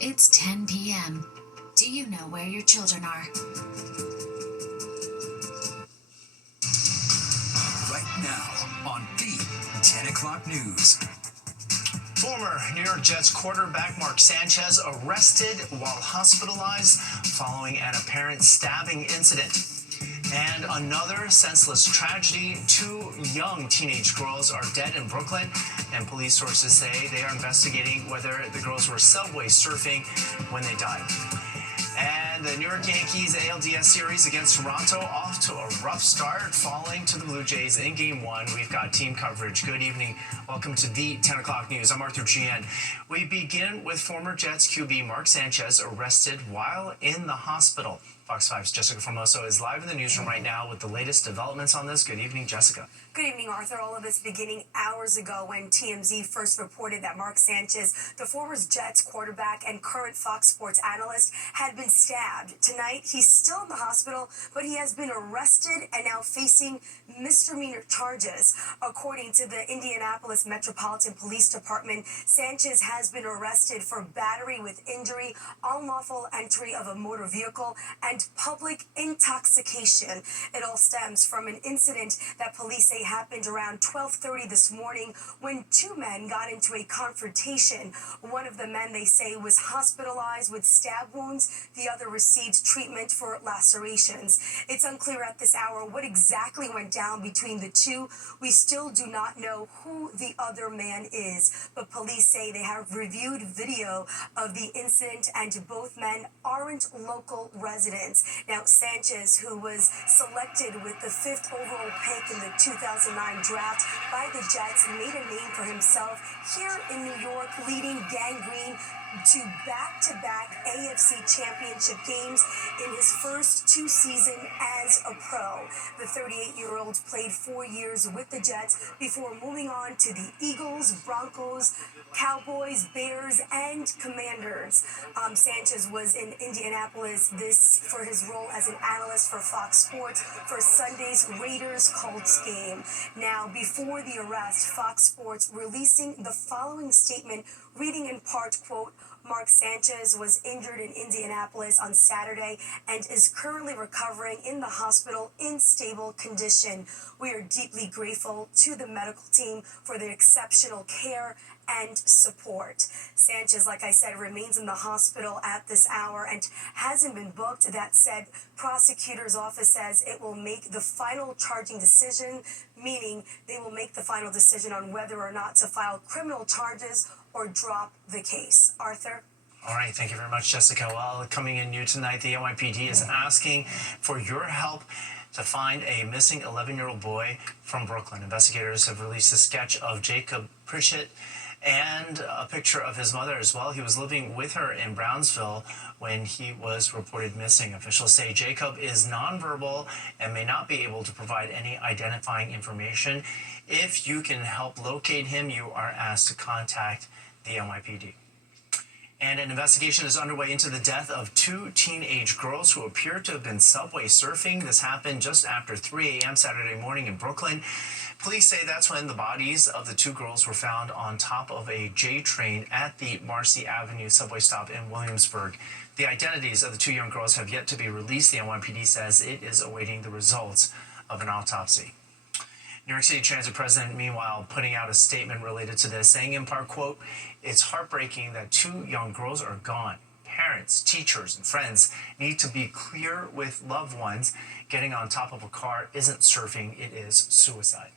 It's 10 p.m. Do you know where your children are? Right now on the 10 o'clock news. Former New York Jets quarterback Mark Sanchez arrested while hospitalized following an apparent stabbing incident. And another senseless tragedy. 2 young teenage girls are dead in Brooklyn, and police sources say they are investigating whether the girls were subway surfing when they died. And the New York Yankees ALDS series against Toronto off to a rough start, falling to the Blue Jays in Game 1. We've got team coverage. Good evening. Welcome to the 10 o'clock news. I'm Arthur Gian. We begin with former Jets QB Mark Sanchez arrested while in the hospital. Fox 5's Jessica Formoso is live in the newsroom right now with the latest developments on this. Good evening, Jessica. Good evening, Arthur. All of this beginning hours ago when TMZ first reported that Mark Sanchez, the former Jets quarterback and current Fox Sports analyst, had been stabbed. Tonight, he's still in the hospital, but he has been arrested and now facing misdemeanor charges. According to the Indianapolis Metropolitan Police Department, Sanchez has been arrested for battery with injury, unlawful entry of a motor vehicle, and public intoxication. It all stems from an incident that police say happened around 12:30 this morning when 2 men got into a confrontation. One of the men, they say, was hospitalized with stab wounds. The other received treatment for lacerations. It's unclear at this hour what exactly went down between the two. We still do not know who the other man is, but police say they have reviewed video of the incident and both men aren't local residents. Now, Sanchez, who was selected with the 5th overall pick in the 2009 draft by the Jets, made a name for himself here in New York, leading Gang Green to back-to-back AFC championship games in his first 2 seasons as a pro. The 38-year-old played 4 years with the Jets before moving on to the Eagles, Broncos, Cowboys, Bears, and Commanders. Sanchez was in Indianapolis for his role as an analyst for Fox Sports for Sunday's Raiders-Colts game. Now, before the arrest, Fox Sports releasing the following statement, reading in part, quote, Mark Sanchez was injured in Indianapolis on Saturday and is currently recovering in the hospital in stable condition. We are deeply grateful to the medical team for their exceptional care and support. Sanchez, like I said, remains in the hospital at this hour and hasn't been booked. That said, prosecutor's office says it will make the final charging decision, meaning they will make the final decision on whether or not to file criminal charges or drop the case. Arthur? All right, thank you very much, Jessica. Well, coming in new tonight, the NYPD is asking for your help to find a missing 11-year-old boy from Brooklyn. Investigators have released a sketch of Jacob Pritchett and a picture of his mother as well. He was living with her in Brownsville when he was reported missing. Officials say Jacob is nonverbal and may not be able to provide any identifying information. If you can help locate him, you are asked to contact the NYPD. And an investigation is underway into the death of 2 teenage girls who appear to have been subway surfing. This happened just after 3 a.m. Saturday morning in Brooklyn. Police say that's when the bodies of the 2 girls were found on top of a J train at the Marcy Avenue subway stop in Williamsburg. The identities of the 2 young girls have yet to be released. The NYPD says it is awaiting the results of an autopsy. New York City Transit President, meanwhile, putting out a statement related to this, saying in part, quote, it's heartbreaking that 2 young girls are gone. Parents, teachers, and friends need to be clear with loved ones. Getting on top of a car isn't surfing, it is suicide.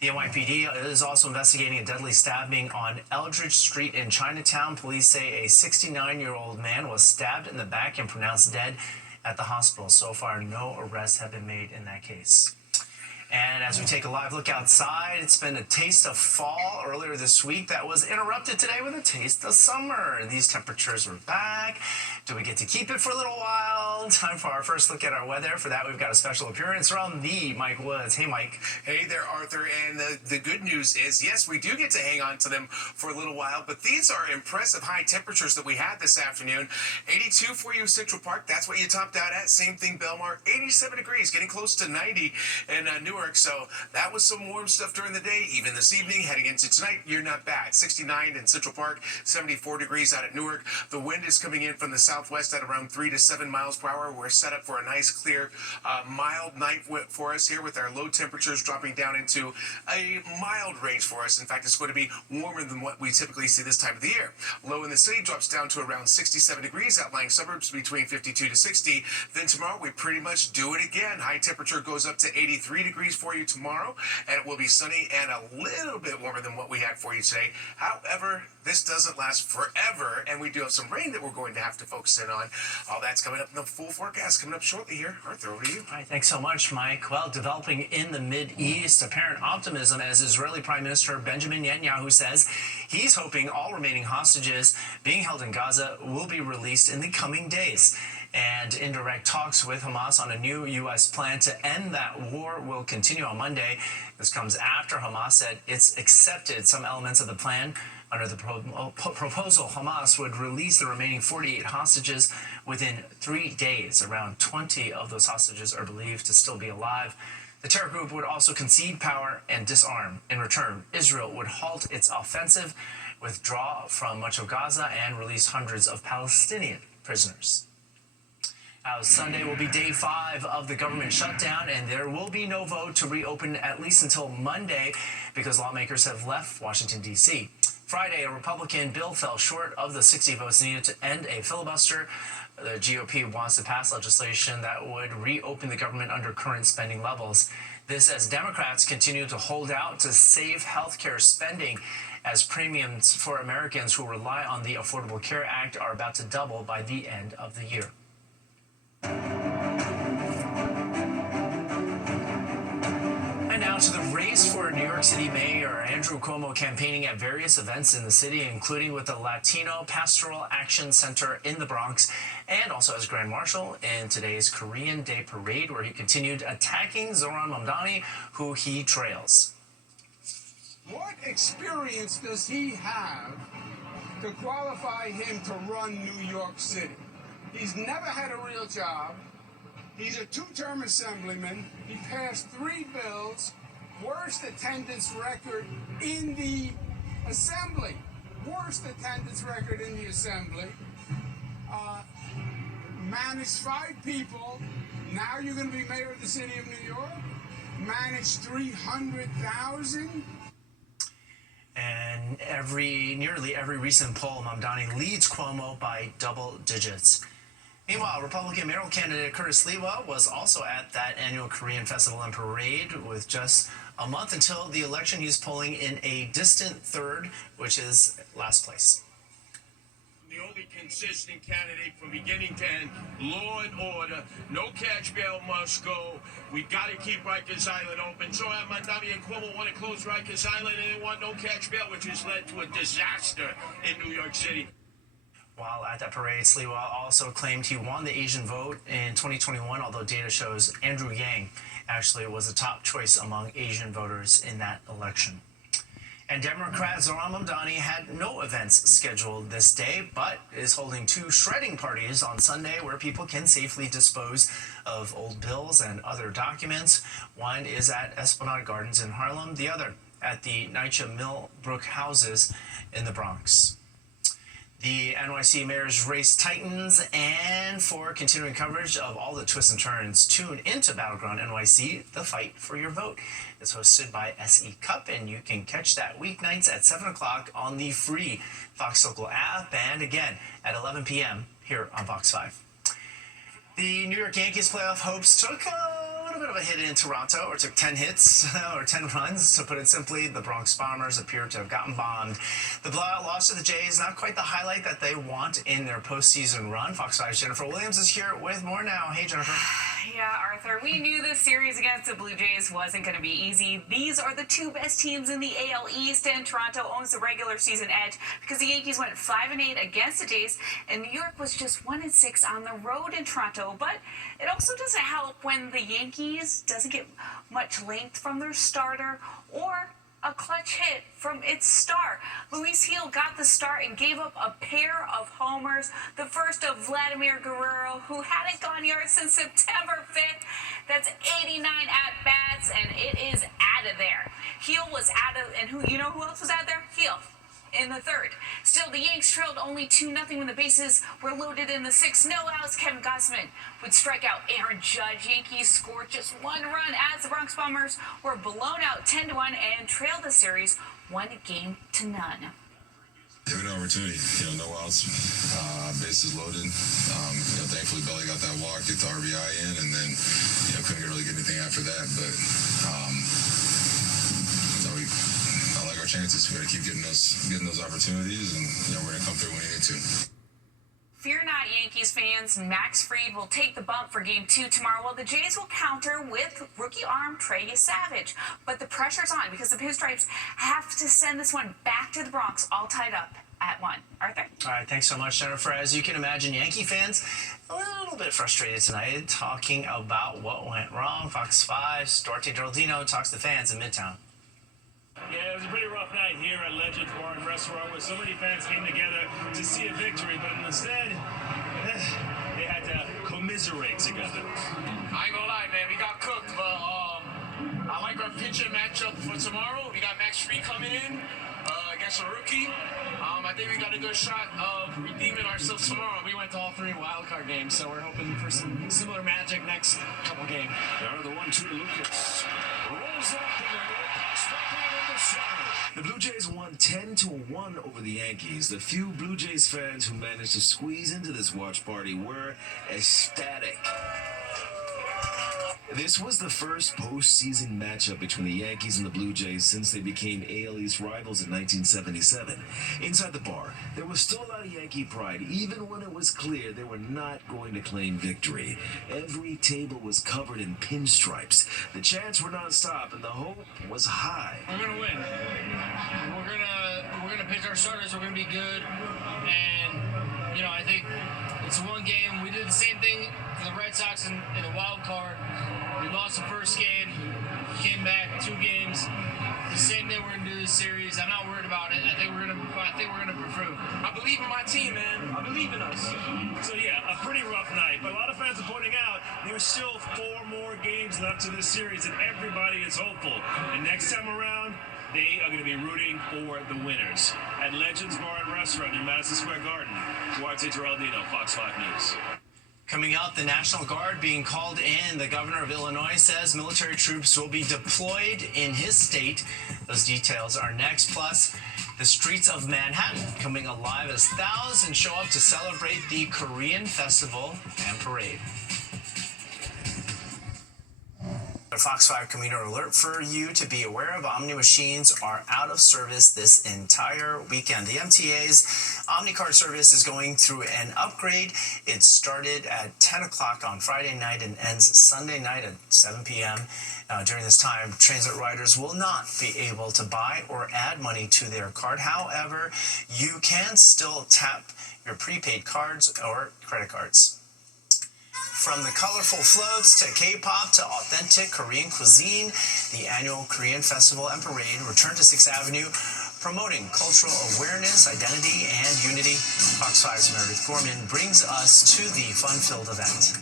The NYPD is also investigating a deadly stabbing on Eldridge Street in Chinatown. Police say a 69-year-old man was stabbed in the back and pronounced dead at the hospital. So far, no arrests have been made in that case. And as we take a live look outside, it's been a taste of fall earlier this week that was interrupted today with a taste of summer. These temperatures are back. Do we get to keep it for a little while? Time for our first look at our weather. For that, we've got a special appearance from the Mike Woods. Hey, Mike. Hey there, Arthur. And the good news is, yes, we do get to hang on to them for a little while, but these are impressive high temperatures that we had this afternoon. 82 for you, Central Park. That's what you topped out at. Same thing, Belmar. 87 degrees, getting close to 90. And Newark Newark. So that was some warm stuff during the day. Even this evening, heading into tonight, you're not bad. 69 in Central Park, 74 degrees out at Newark. The wind is coming in from the southwest at around 3 to 7 miles per hour. We're set up for a nice, clear, mild night for us here, with our low temperatures dropping down into a mild range for us. In fact, it's going to be warmer than what we typically see this time of the year. Low in the city drops down to around 67 degrees. Outlying suburbs between 52 to 60. Then tomorrow we pretty much do it again. High temperature goes up to 83 degrees for you tomorrow, and it will be sunny and a little bit warmer than what we had for you today. However, this doesn't last forever, and we do have some rain that we're going to have to focus in on. All that's coming up in the full forecast coming up shortly here. Arthur, over to you. All right, thanks so much, Mike. Well, developing in the Mideast, apparent optimism as Israeli Prime Minister Benjamin Netanyahu says he's hoping all remaining hostages being held in Gaza will be released in the coming days. And indirect talks with Hamas on a new U.S. plan to end that war will continue on Monday. This comes after Hamas said it's accepted some elements of the plan. Under the proposal, Hamas would release the remaining 48 hostages within 3 days. Around 20 of those hostages are believed to still be alive. The terror group would also concede power and disarm. In return, Israel would halt its offensive, withdraw from much of Gaza, and release hundreds of Palestinian prisoners. Sunday will be day 5 of the government shutdown, and there will be no vote to reopen at least until Monday because lawmakers have left Washington, D.C. Friday, a Republican bill fell short of the 60 votes needed to end a filibuster. The GOP wants to pass legislation that would reopen the government under current spending levels. This as Democrats continue to hold out to save health care spending as premiums for Americans who rely on the Affordable Care Act are about to double by the end of the year. And now to the race for New York City Mayor Andrew Cuomo, campaigning at various events in the city, including with the Latino Pastoral Action Center in the Bronx, and also as Grand Marshal in today's Korean Day Parade, where he continued attacking Zohran Mamdani, who he trails. What experience does he have to qualify him to run New York City? He's never had a real job. He's a 2-term assemblyman. He passed 3 bills. Worst attendance record in the assembly. Worst attendance record in the assembly. Managed 5 people. Now you're going to be mayor of the city of New York. Managed 300,000. And nearly every recent poll, Mamdani leads Cuomo by double digits. Meanwhile, Republican mayoral candidate Curtis Sliwa was also at that annual Korean Festival and Parade. With just a month until the election, he's polling in a distant third, which is last place. The only consistent candidate from beginning to end, law and order, no catch bail must go. We got to keep Rikers Island open. So Mamdani and Cuomo want to close Rikers Island, and they want no catch bail, which has led to a disaster in New York City. While at that parade, Sliwa also claimed he won the Asian vote in 2021, although data shows Andrew Yang actually was the top choice among Asian voters in that election. And Democrat Zohran Mamdani had no events scheduled this day, but is holding 2 shredding parties on Sunday where people can safely dispose of old bills and other documents. One is at Esplanade Gardens in Harlem, the other at the NYCHA Millbrook Houses in the Bronx. The NYC Mayor's Race tightens, and for continuing coverage of all the twists and turns, tune into Battleground NYC, the fight for your vote. It's hosted by SE Cup, and you can catch that weeknights at 7 o'clock on the free Fox Local app, and again at 11 p.m. here on Fox 5. The New York Yankees playoff hopes took a little bit of a hit in Toronto, or took 10 hits, or 10 runs, to put it simply. The Bronx Bombers appear to have gotten bombed. The blowout loss to the Jays, not quite the highlight that they want in their postseason run. Fox 5's Jennifer Williams is here with more now. Hey, Jennifer. Yeah, Arthur, we knew this series against the Blue Jays wasn't going to be easy. These are the 2 best teams in the AL East, and Toronto owns the regular season edge because the Yankees went 5-8 against the Jays, and New York was just 1-6 on the road in Toronto. But it also doesn't help when the Yankees doesn't get much length from their starter, or a clutch hit from its star. Luis Gil got the start and gave up a pair of homers, the first of Vladimir Guerrero, who hadn't gone yards since September 5th. That's 89 at-bats, and it is out of there. Gil was out of, and who else was out there? Gil. In the third. Still, the Yanks trailed only 2-0 when the bases were loaded in the sixth. No outs. Kevin Gausman would strike out Aaron Judge. Yankees scored just 1 run as the Bronx Bombers were blown out 10-1 and trailed the series 1-0. Every opportunity, no outs, bases loaded. Thankfully Belly got that walk, get the RBI in, and then, couldn't really get anything after that. But I like our chances. We got to keep getting those opportunities, and we're gonna come through when we need to. Fear not, Yankees fans. Max Fried will take the bump for Game 2 tomorrow, while the Jays will counter with rookie arm Trey Savage. But the pressure's on because the Pinstripes have to send this one back to the Bronx, all tied up at 1. Arthur? All right, thanks so much, Jennifer. As you can imagine, Yankee fans a little bit frustrated tonight, talking about what went wrong. Fox 5's Duarte Geraldino talks to fans in Midtown. Yeah, it was a pretty rough night here at Legends Bar and Restaurant, where so many fans came together to see a victory, but instead, they had to commiserate together. I ain't gonna lie, man, we got cooked, but I like our pitcher matchup for tomorrow. We got Max Fried coming in against a rookie. I think we got a good shot of redeeming ourselves tomorrow. We went to all 3 wildcard games, so we're hoping for some similar magic next couple games. There are the 1-2 to Lucas. Rolls up the middle. The Blue Jays won 10-1 over the Yankees. The few Blue Jays fans who managed to squeeze into this watch party were ecstatic. This was the first postseason matchup between the Yankees and the Blue Jays since they became AL East rivals in 1977. Inside the bar, there was still a lot of Yankee pride, even when it was clear they were not going to claim victory. Every table was covered in pinstripes. The chants were nonstop, and the hope was high. We're gonna win. We're gonna pitch our starters. We're gonna be good, and I think it's one game. We did the same thing for the Red Sox in the wild card. We lost the first game, came back 2 games. The same thing we're gonna do this series. I'm not worried about it. I think we're gonna improve. I believe in my team, man. I believe in us. So yeah, a pretty rough night, but a lot of fans are pointing out there's still 4 more games left to this series, and everybody is hopeful. And next time around, they are going to be rooting for the winners. At Legends Bar and Restaurant in Madison Square Garden, Duarte Geraldino, Fox 5 News. Coming up, the National Guard being called in. The governor of Illinois says military troops will be deployed in his state. Those details are next. Plus, the streets of Manhattan coming alive as thousands show up to celebrate the Korean Festival and Parade. A Fox 5 commuter alert for you to be aware of. Omni machines are out of service this entire weekend. The MTA's OmniCard service is going through an upgrade. It started at 10 o'clock on Friday night and ends Sunday night at 7 p.m. During this time, transit riders will not be able to buy or add money to their card. However, you can still tap your prepaid cards or credit cards. From the colorful floats to K-pop to authentic Korean cuisine, the annual Korean Festival and Parade returned to 6th Avenue, promoting cultural awareness, identity, and unity. Fox 5's Meredith Gorman brings us to the fun-filled event.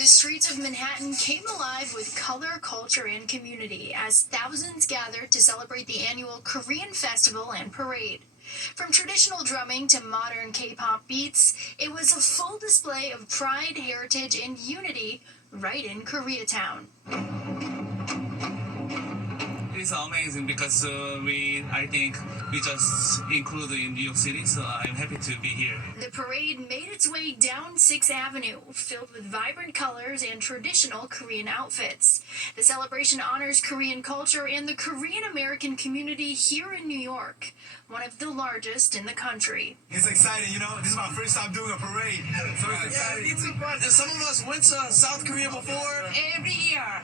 The streets of Manhattan came alive with color, culture, and community as thousands gathered to celebrate the annual Korean Festival and Parade. From traditional drumming to modern K-pop beats, it was a full display of pride, heritage, and unity right in Koreatown. It's amazing because I think we just included in New York City, so I'm happy to be here. The parade made its way down 6th Avenue, filled with vibrant colors and traditional Korean outfits. The celebration honors Korean culture and the Korean American community here in New York, one of the largest in the country. It's exciting, this is my first time doing a parade, so it's exciting. Yeah, it's fun. And some of us went to South Korea before. Every year,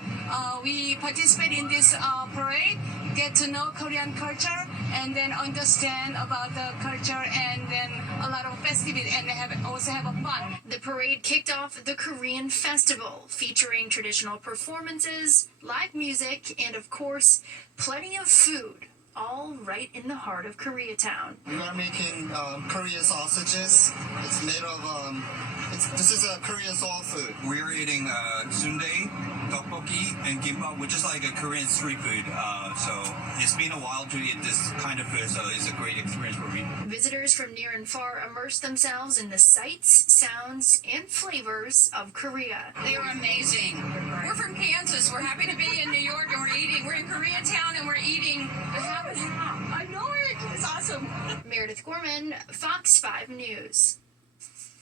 we participate in this parade, get to know Korean culture, and then understand about the culture and then a lot of festivities, and they also have a fun. The parade kicked off the Korean Festival, featuring traditional performances, live music, and of course, plenty of food, all right in the heart of Koreatown. We are making Korean sausages. It's made of, this is a Korean soul food. We're eating sundae, tteokbokki, and gimbap, which is like a Korean street food. So it's been a while to eat this kind of food, so it's a great experience for me. Visitors from near and far immerse themselves in the sights, sounds, and flavors of Korea. They are amazing. We're from Kansas. We're happy to be in New York, and we're in Koreatown, and we're eating the half and half. I know it. It's awesome. Meredith Gorman, Fox 5 News.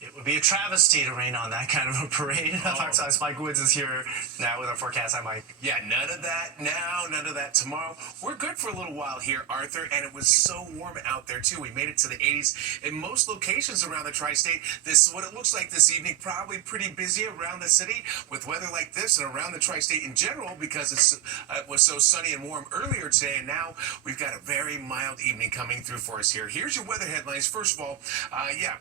It would be a travesty to rain on that kind of a parade. Fox 5's Mike Woods is here now with our forecast. Hi, Mike. Yeah, none of that now, none of that tomorrow. We're good for a little while here, Arthur, and it was so warm out there, too. We made it to the 80s in most locations around the tri-state. This is what it looks like this evening. Probably pretty busy around the city with weather like this and around the tri-state in general because it was so sunny and warm earlier today, and now we've got a very mild evening coming through for us here. Here's your weather headlines. First of all,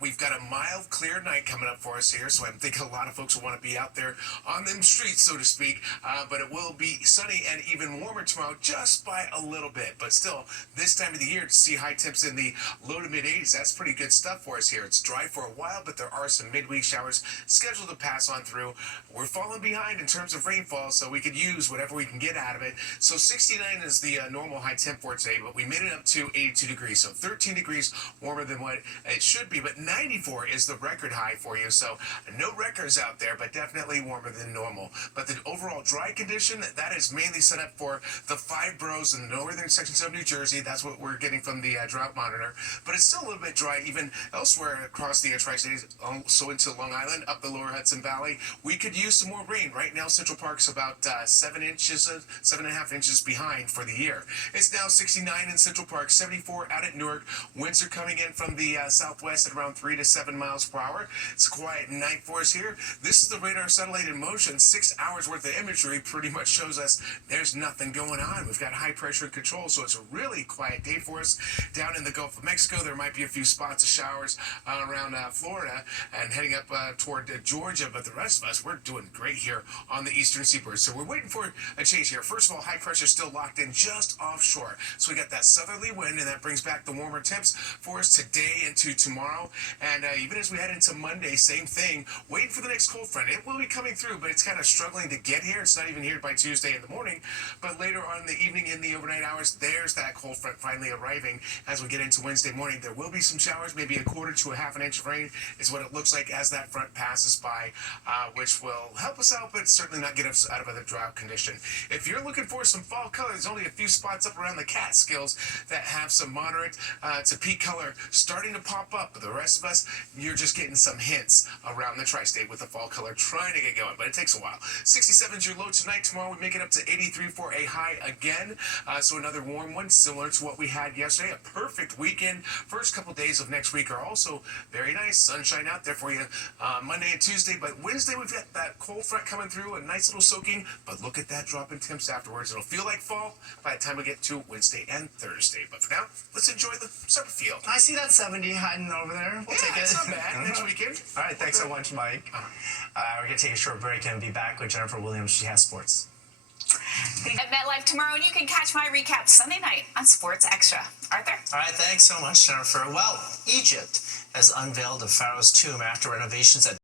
we've got a mild, clear night coming up for us here, so I'm thinking a lot of folks will want to be out there on them streets, so to speak, but it will be sunny and even warmer tomorrow just by a little bit, but still, this time of the year to see high temps in the low to mid 80s, that's pretty good stuff for us here. It's dry for a while, but there are some midweek showers scheduled to pass on through. We're falling behind in terms of rainfall, so we could use whatever we can get out of it. So 69 is the normal high temp for today, but we made it up to 82 degrees, so 13 degrees warmer than what it should be, but 94 is the record high for you, so no records out there, but definitely warmer than normal. But the overall dry condition, that is mainly set up for the 5 boroughs in the northern sections of New Jersey. That's what we're getting from the drought monitor, but it's still a little bit dry even elsewhere across the tri-state, also into Long Island, up the lower Hudson Valley. We could use some more rain. Right now, Central Park's about 7.5 inches behind for the year. It's now 69 in Central Park, 74 out at Newark. Winds are coming in from the southwest at around 3 to 7 miles per hour. It's a quiet night for us here. This is the radar satellite in motion. 6 hours worth of imagery pretty much shows us there's nothing going on. We've got high pressure control, so it's a really quiet day for us. Down in the Gulf of Mexico, there might be a few spots of showers around Florida and heading up toward Georgia, but the rest of us, we're doing great here on the eastern seaboard. So we're waiting for a change here. First of all, high pressure still locked in just offshore. So we got that southerly wind, and that brings back the warmer temps for us today into tomorrow. And even as we head into Monday, same thing. Waiting for the next cold front. It will be coming through, but it's kind of struggling to get here. It's not even here by Tuesday in the morning. But later on in the evening, in the overnight hours, there's that cold front finally arriving. As we get into Wednesday morning, there will be some showers, maybe a quarter to a half an inch of rain is what it looks like as that front passes by, which will help us out, but certainly not get us out of a drought condition. If you're looking for some fall color, there's only a few spots up around the Catskills that have some moderate to peak color starting to pop up. But the rest of us, you're just getting some hints around the tri-state with the fall color trying to get going, but it takes a while. 67 is your low tonight. Tomorrow we make it up to 83 for a high again. So another warm one, similar to what we had yesterday. A perfect weekend. First couple days of next week are also very nice. Sunshine out there for you Monday and Tuesday, but Wednesday we've got that cold front coming through, a nice little soaking, but look at that drop in temps afterwards. It'll feel like fall by the time we get to Wednesday and Thursday. But for now, let's enjoy the summer feel. I see that 70 hiding over there. We'll take it. It's not bad. Next weekend. All right, thanks so much, Mike. We're going to take a short break and be back with Jennifer Williams. She has sports. At MetLife tomorrow, and you can catch my recap Sunday night on Sports Extra. Arthur? All right, thanks so much, Jennifer. Well, Egypt has unveiled the Pharaoh's tomb after renovations at